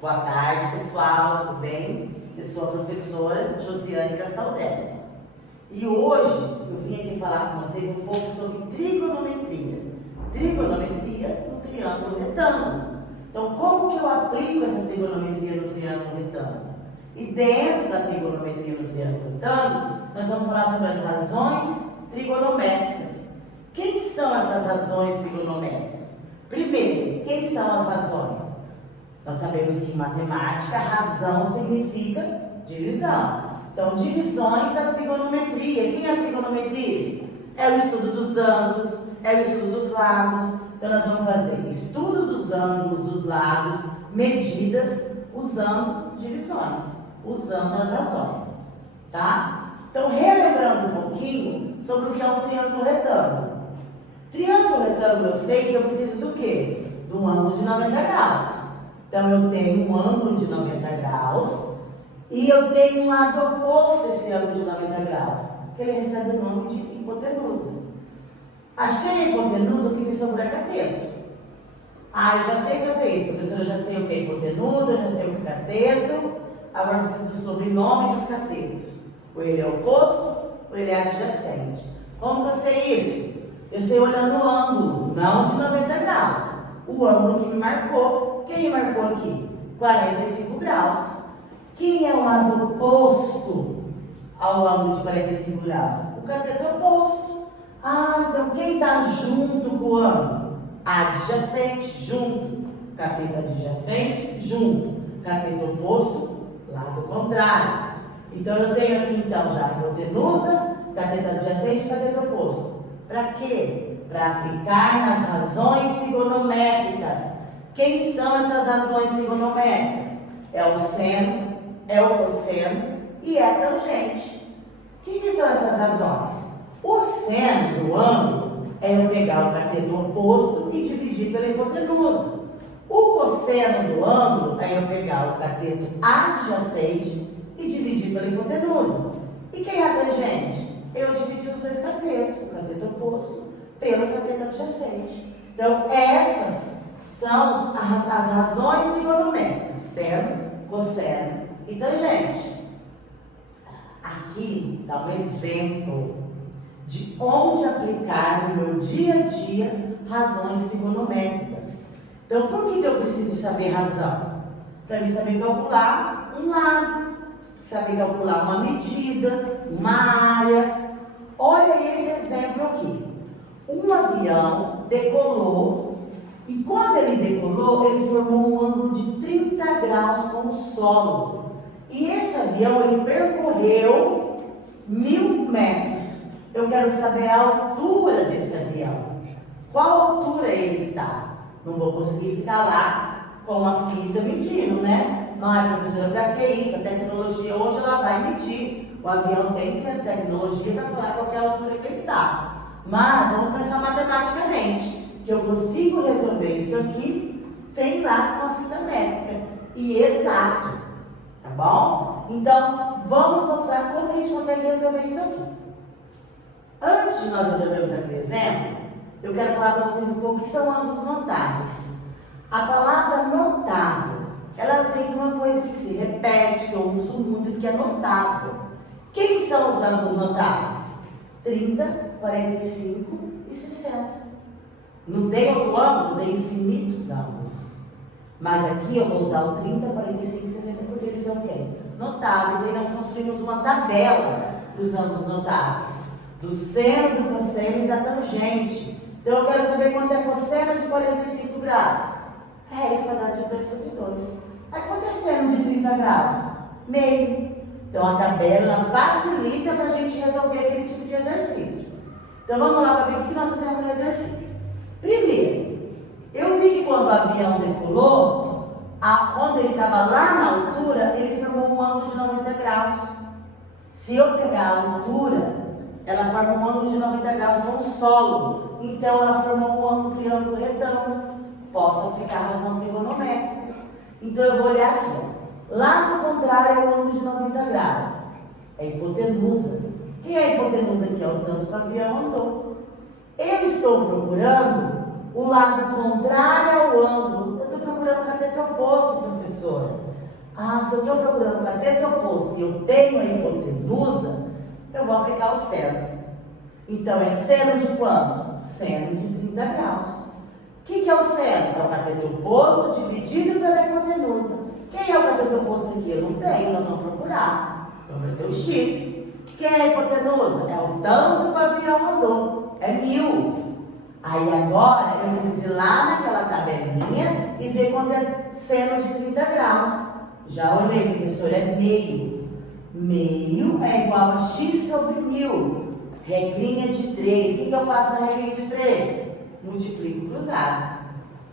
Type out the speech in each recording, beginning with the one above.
Boa tarde, pessoal, tudo bem? Eu sou a professora Josiane Castaldelli. E hoje eu vim aqui falar com vocês um pouco sobre trigonometria. Trigonometria no triângulo retângulo. Então, como que eu aplico essa trigonometria no triângulo retângulo? E dentro da trigonometria no triângulo retângulo, nós vamos falar sobre as razões trigonométricas. Quem são essas razões trigonométricas? Primeiro, quem são as razões? Nós sabemos que em matemática, razão significa divisão. Então, divisões da trigonometria. Quem é a trigonometria? É o estudo dos ângulos, é o estudo dos lados. Então, nós vamos fazer estudo dos ângulos, dos lados, medidas, usando divisões, usando as razões. Tá? Então, relembrando um pouquinho sobre o que é um triângulo retângulo. Triângulo retângulo, eu sei que eu preciso do quê? De um ângulo de 90 graus. Então, eu tenho um ângulo de 90 graus e eu tenho um lado oposto a esse ângulo de 90 graus, que ele recebe o nome de hipotenusa. Achei a hipotenusa, o que me sobrou é cateto. Eu já sei fazer isso, professora, eu já sei o que é hipotenusa, eu já sei o que é cateto, agora eu preciso do sobrenome dos catetos. Ou ele é oposto, ou ele é adjacente. Como que eu sei isso? Eu sei olhando o ângulo, não de 90 graus. O ângulo que me marcou. Quem me marcou aqui? 45 graus. Quem é o lado oposto ao ângulo de 45 graus? O cateto oposto. Então quem está junto com o ângulo? Adjacente, junto. Cateto adjacente, junto. Cateto oposto, lado contrário. Então eu tenho aqui então já a hipotenusa, cateto adjacente e cateto oposto. Para quê? Para aplicar nas razões trigonométricas. Quem são essas razões trigonométricas? É o seno, é o cosseno e é a tangente. O que são essas razões? O seno do ângulo é eu pegar o cateto oposto e dividir pela hipotenusa. O cosseno do ângulo é eu pegar o cateto adjacente e dividir pela hipotenusa. E quem é a tangente? Eu dividi os dois catetos, o cateto oposto pelo cateto adjacente. Então, essas são as razões trigonométricas, seno, cosseno e tangente. Aqui dá um exemplo de onde aplicar no meu dia a dia razões trigonométricas. Então, por que eu preciso saber razão? Para mim saber calcular um lado, saber calcular uma medida, uma área. Olha esse exemplo aqui. Um avião decolou e quando ele decolou, ele formou um ângulo de 30 graus com o solo. E esse avião, ele percorreu 1000 metros. Eu quero saber a altura desse avião. Qual altura ele está? Não vou conseguir ficar lá com a fita medindo, né? Professora, para que isso? A tecnologia hoje ela vai medir. O avião tem que ter tecnologia para falar qual é a altura que ele está. Mas vamos pensar matematicamente. Que eu consigo resolver isso aqui sem ir lá com a fita métrica e exato, tá bom? Então, vamos mostrar como a gente consegue resolver isso aqui. Antes de nós resolvermos aquele exemplo, eu quero falar para vocês um pouco o que são ângulos notáveis. A palavra notável, ela vem de uma coisa que se repete, que eu uso muito, que é notável. Quem são os ângulos notáveis? 30, 45 e 60. Não tem outro ângulo, tem infinitos ângulos. Mas aqui eu vou usar o 30, 45 e 60 porque eles são quem? Notáveis. Aí nós construímos uma tabela para os ângulos notáveis. Do seno, do cosseno e da tangente. Então eu quero saber quanto é cosseno de 45 graus. Isso quadrado de 2 sobre 2. Aí quanto é seno de 30 graus? Meio. Então a tabela facilita para a gente resolver aquele tipo de exercício. Então vamos lá para ver o que nós fizemos no exercício. Primeiro, eu vi que quando o avião decolou, quando ele estava lá na altura, ele formou um ângulo de 90 graus. Se eu pegar a altura, ela forma um ângulo de 90 graus com o solo. Então, ela formou um triângulo retângulo. Posso aplicar a razão trigonométrica. Então, eu vou olhar aqui. Lá no contrário é o ângulo de 90 graus. É hipotenusa. Quem é a hipotenusa aqui? É o tanto que o avião andou. Eu estou procurando o lado contrário ao ângulo. Eu estou procurando o cateto oposto, professor. professora? Ah, se eu estou procurando o cateto oposto e eu tenho a hipotenusa, eu vou aplicar o seno. Então, é seno de quanto? Seno de 30 graus. O que é o seno? É o cateto oposto dividido pela hipotenusa. Quem é o cateto oposto aqui? Eu não tenho, nós vamos procurar. Então, vai ser o x. Quem é a hipotenusa? É o tanto que o avião andou. É 1000. Aí agora eu preciso ir lá naquela tabelinha e ver quanto é seno de 30 graus. Já olhei, professor, é meio. Meio é igual a x sobre 1000. Regrinha de 3. O que eu faço na regrinha de 3? Multiplico cruzado.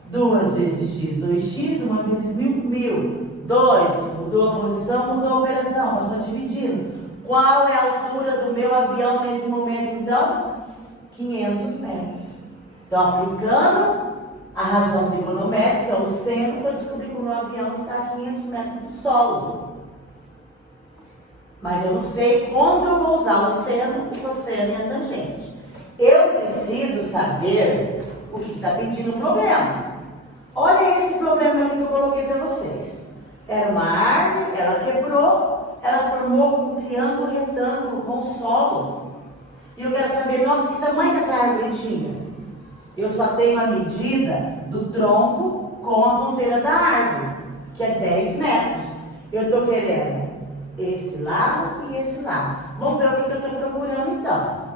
2 vezes x, 2x, 1 vezes 1000. 2, mudou a posição, mudou a operação, passou dividindo. Qual é a altura do meu avião nesse momento, então? 500 metros. Então, aplicando a razão trigonométrica, o seno, eu descobri que o meu avião está a 500 metros do solo. Mas eu não sei quando eu vou usar o seno, o cosseno e a tangente. Eu preciso saber o que está pedindo o problema. Olha esse problema aqui que eu coloquei para vocês. Era uma árvore, ela quebrou, ela formou um triângulo retângulo com solo. E eu quero saber, nossa, que tamanho que essa árvore tinha? Eu só tenho a medida do tronco com a ponteira da árvore, que é 10 metros. Eu estou querendo esse lado e esse lado. Vamos ver o que eu estou procurando então.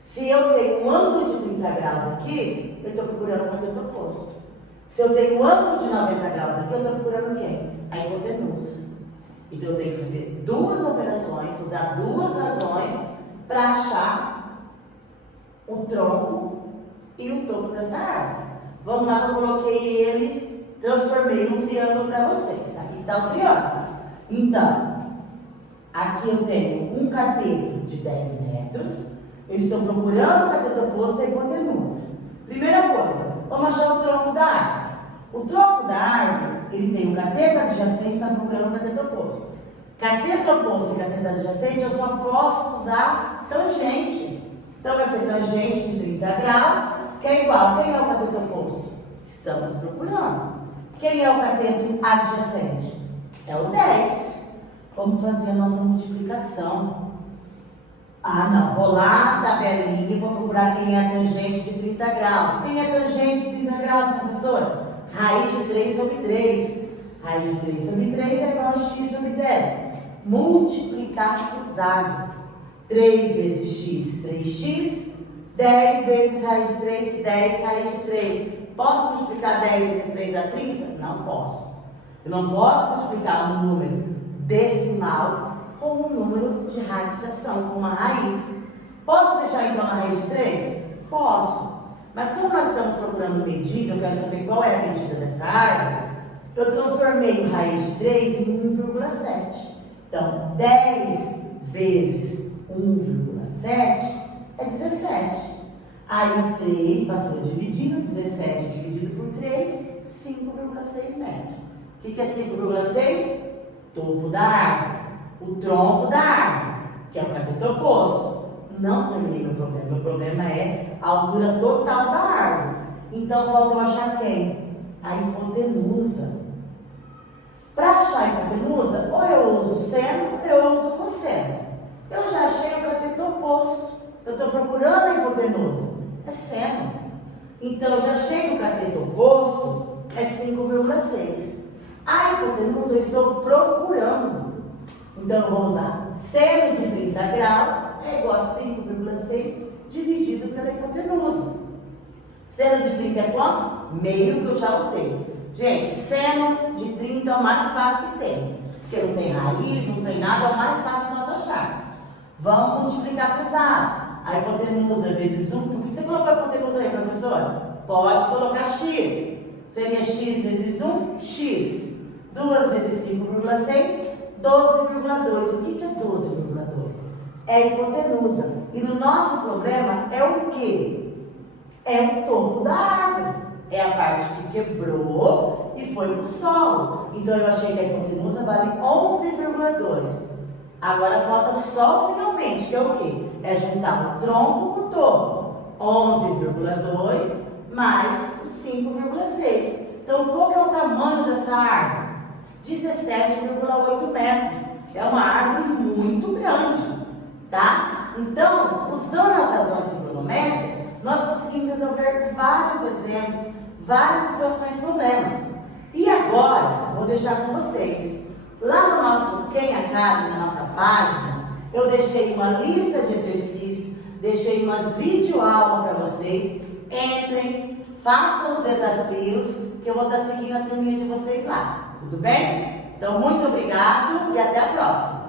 Se eu tenho um ângulo de 30 graus aqui, eu estou procurando o cateto oposto. Se eu tenho um ângulo de 90 graus aqui, eu estou procurando quem? A hipotenusa. Então eu tenho que fazer duas operações, usar duas razões para achar o tronco e o topo dessa árvore. Vamos lá que eu coloquei ele, transformei num triângulo para vocês. Aqui está o triângulo. Então, aqui eu tenho um cateto de 10 metros. Eu estou procurando o cateto oposto e a hipotenusa. Primeira coisa, vamos achar o tronco da árvore. O tronco da árvore, ele tem um cateto adjacente, está procurando o cateto oposto. Cateto oposto e cateto adjacente, eu só posso usar tangente. Então, vai ser tangente de 30 graus, que é igual. Quem é o cateto oposto? Estamos procurando. Quem é o cateto adjacente? É o 10. Vamos fazer a nossa multiplicação. Ah, não. Vou lá na tabelinha e vou procurar quem é a tangente de 30 graus. Quem é a tangente de 30 graus, professora? Raiz de 3 sobre 3. Raiz de 3 sobre 3 é igual a x sobre 10. Multiplicar cruzado. 3 vezes x, 3x. 10 vezes raiz de 3, 10 raiz de 3. Posso multiplicar 10 vezes 3 a 30? Não posso. Eu não posso multiplicar um número decimal com um número de radiação, com uma raiz. Posso deixar então a raiz de 3? Posso. Mas como nós estamos procurando medida, eu quero saber qual é a medida dessa árvore, eu transformei o raiz de 3 em 1,7. Então, 10 vezes 1,7 é 17. Aí 3 passou dividindo, 17 dividido por 3, 5,6 metros. O que é 5,6? Topo da árvore. O tronco da árvore, que é o cateto oposto. Não terminei meu problema. Meu problema é a altura total da árvore. Então, falta eu achar quem? A hipotenusa. Para achar a hipotenusa, ou eu uso seno, ou eu uso cosseno. Eu já achei o cateto oposto. Eu estou procurando a hipotenusa. É seno. Então, eu já achei que o cateto oposto é 5,6. A hipotenusa eu estou procurando. Então, eu vou usar seno de 30 graus é igual a 5,6 dividido pela hipotenusa. Seno de 30 é quanto? Meio, que eu já usei. Gente, seno de 30 é o mais fácil que tem. Porque não tem raiz, não tem nada, é o mais fácil de nós acharmos. Vamos multiplicar cruzado. A hipotenusa vezes 1. Por que você colocou a hipotenusa aí, professora? Pode colocar x. Seria x vezes 1, x. 2 vezes 5,6, 12,2. O que é 12,2? É a hipotenusa. E no nosso problema é o quê? É o topo da árvore. É a parte que quebrou e foi para o solo. Então eu achei que a hipotenusa vale 11,2. Agora falta só finalmente, que é o quê? É juntar o tronco com o topo. 11,2 mais o 5,6. Então qual que é o tamanho dessa árvore? 17,8 metros. É uma árvore muito grande, tá? Então, usando as razões trigonométricas, nós conseguimos resolver vários exemplos, várias situações, problemas. E agora, vou deixar com vocês. Lá no nosso Khan Academy, na nossa página, eu deixei uma lista de exercícios, deixei umas videoaulas para vocês. Entrem, façam os desafios, que eu vou estar seguindo a turminha de vocês lá. Tudo bem? Então, muito obrigado e até a próxima.